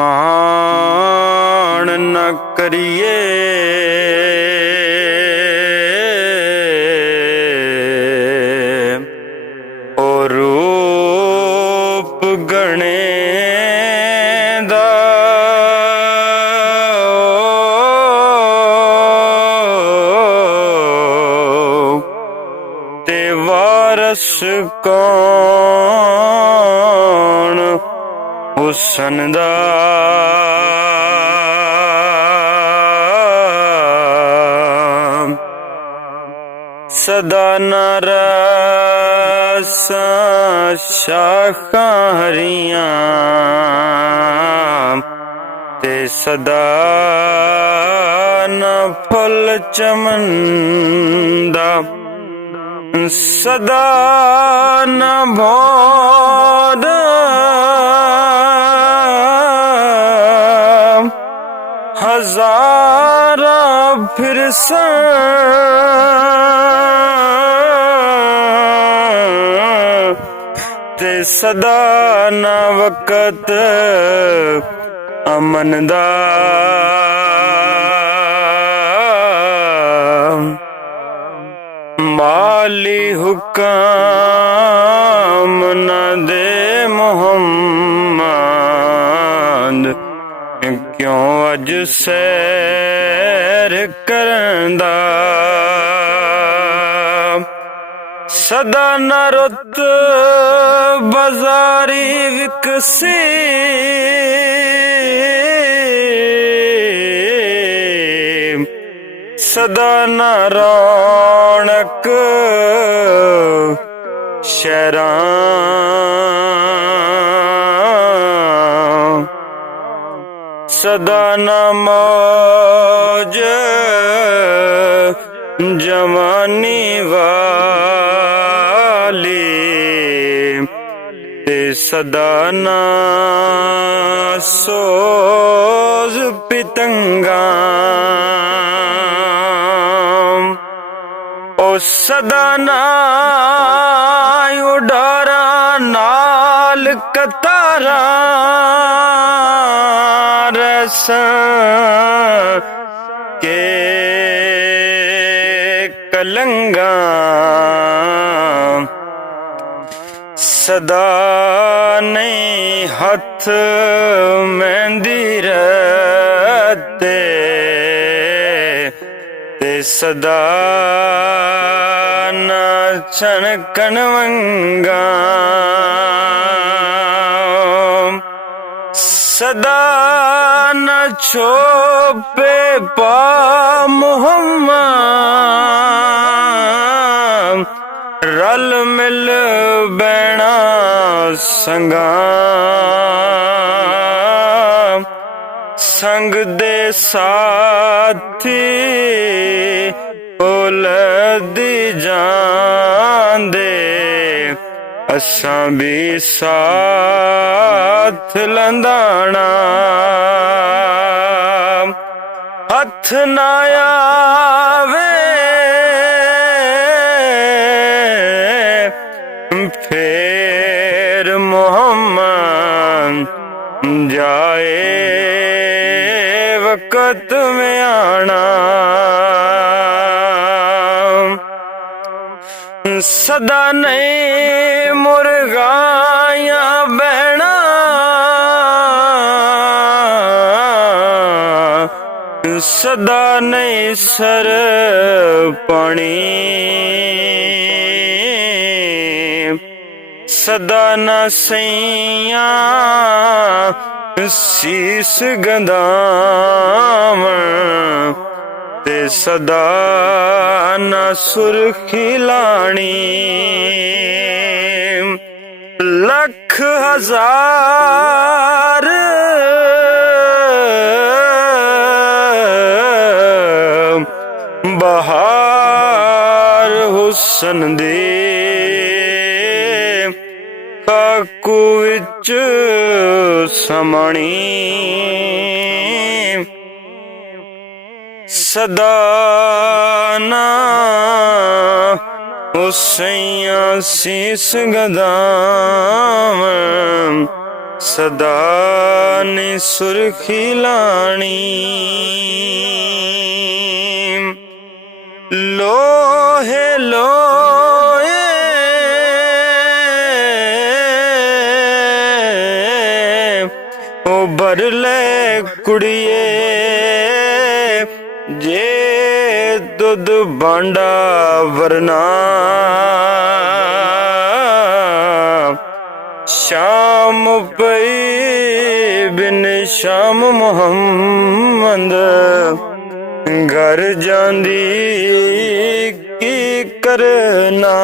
ਮਾਣ ਨ ਕਰੀਏ। ਓ ਰੂਪ ਗਣੇ ਦਾ ਤੇ ਵਾਰਸ ਕੌਣ ਹੁਸਨ ਦਾ। ਸਦਾ ਨਰਸਾਂ ਸ਼ਾਖਾਂ ਹਰੀਆਂ ਤੇ ਸਦਾ ਨ ਫੁੱਲ ਚਮਨਦਾ। ਸਦਾ ਨ ਭੋਰ ਹਜ਼ਾਰਾਂ ਫਿਰਸਾਂ ਤੇ ਸਦਾ ਨ ਵਕਤ ਅਮਨ ਦਾ। ਮਾਲੀ ਹੁਕਮ ਨ ਦੇ ਮੁਹੰਮਦ ਕਿਉਂ ਅਜ ਸੈਰ ਕਰਨ ਦਾ। ਸਦਾ ਨ ਰੁੱਤ ਬਜ਼ਾਰੀ ਵਿਕਸੀ ਸਦਾ ਨ ਰੌਣਕ ਸ਼ਹਿਰਾਂ। ਸਦਾ ਨ ਮੌਜ ਜਵਾਨੀ ਵਾਲੀ ਤੇ ਸਦਾ ਨ ਸੋਜ਼ ਪਿਤੰਗਾਂ। ਓ ਸਦਾ ਨ ਉਡਾਰਾਂ ਨਾਲ ਕਤਾਰਾਂ ਰਸਾਂ ਕੇ ਕਲੰਗਾਂ। ਸਦਾ ਨਹੀਂ ਹੱਥ ਮਹਿੰਦੀ ਰਤੇ ਤੇ ਸਦਾ ਨ ਛਣਕਣ ਵੰਗਾਂ। ਸਦਾ ਨ ਛੋਪੇ ਪਾ ਮੁਹੰਮਦ ਰਲ ਮਿਲ ਬਹਿਣਾ ਸੰਗਾਂ। ਸੰਗ ਦੇ ਸਾਥੀ ਭੁੱਲਦੀ ਜਾਂਦੇ ਅਸਾਂ ਵੀ ਸਾਥ ਲੰਦਾਣਾ। ਹੱਥ ਨਾ ਆਵੇ ਫੇਰ ਮੁਹੰਮਦ ਜਾਏ ਵਕਤ ਮੈਂ ਆਣਾ। ਸਦਾ ਨਹੀਂ ਮੁਰਗਾਈਆਂ ਬਹਿਣਾ ਸਦਾ ਨਹੀਂ ਸਰ ਪਾਣੀ। ਸਦਾ ਨ ਸਈਆਂ ਸੀਸ ਗੰਧਾਵਣ ਤੇ ਸਦਾ ਨ ਸੁਰਖੀ ਲਾਣੀ। ਲੱਖ ਹਜ਼ਾਰ ਬਹਾਰ ਹੁਸਨ ਦੇ ਕਾਕੂ ਵਿੱਚ ਸਮਣੀ। ਸਦਾ ਨਾ ਹੁਸੈਆਂ ਸੀਸ ਗਦਾਵਾਂ, ਸਦਾ ਨੀ ਸੁਰਖੀ ਲਾਣੀ ਲੋਹੇ ਲੋਏ ਉਹ ਭਰ ਲੈ ਕੁੜੀਏ ਜੇ ਦੁੱਧ ਬਾਂਡਾ ਵਰਨਾ ਸ਼ਾਮ ਪਈ ਬਿਨ ਸ਼ਾਮ ਮੁਹੰਮਦ ਘਰ ਜਾਂਦੀ ਕੀ ਕਰਨਾ।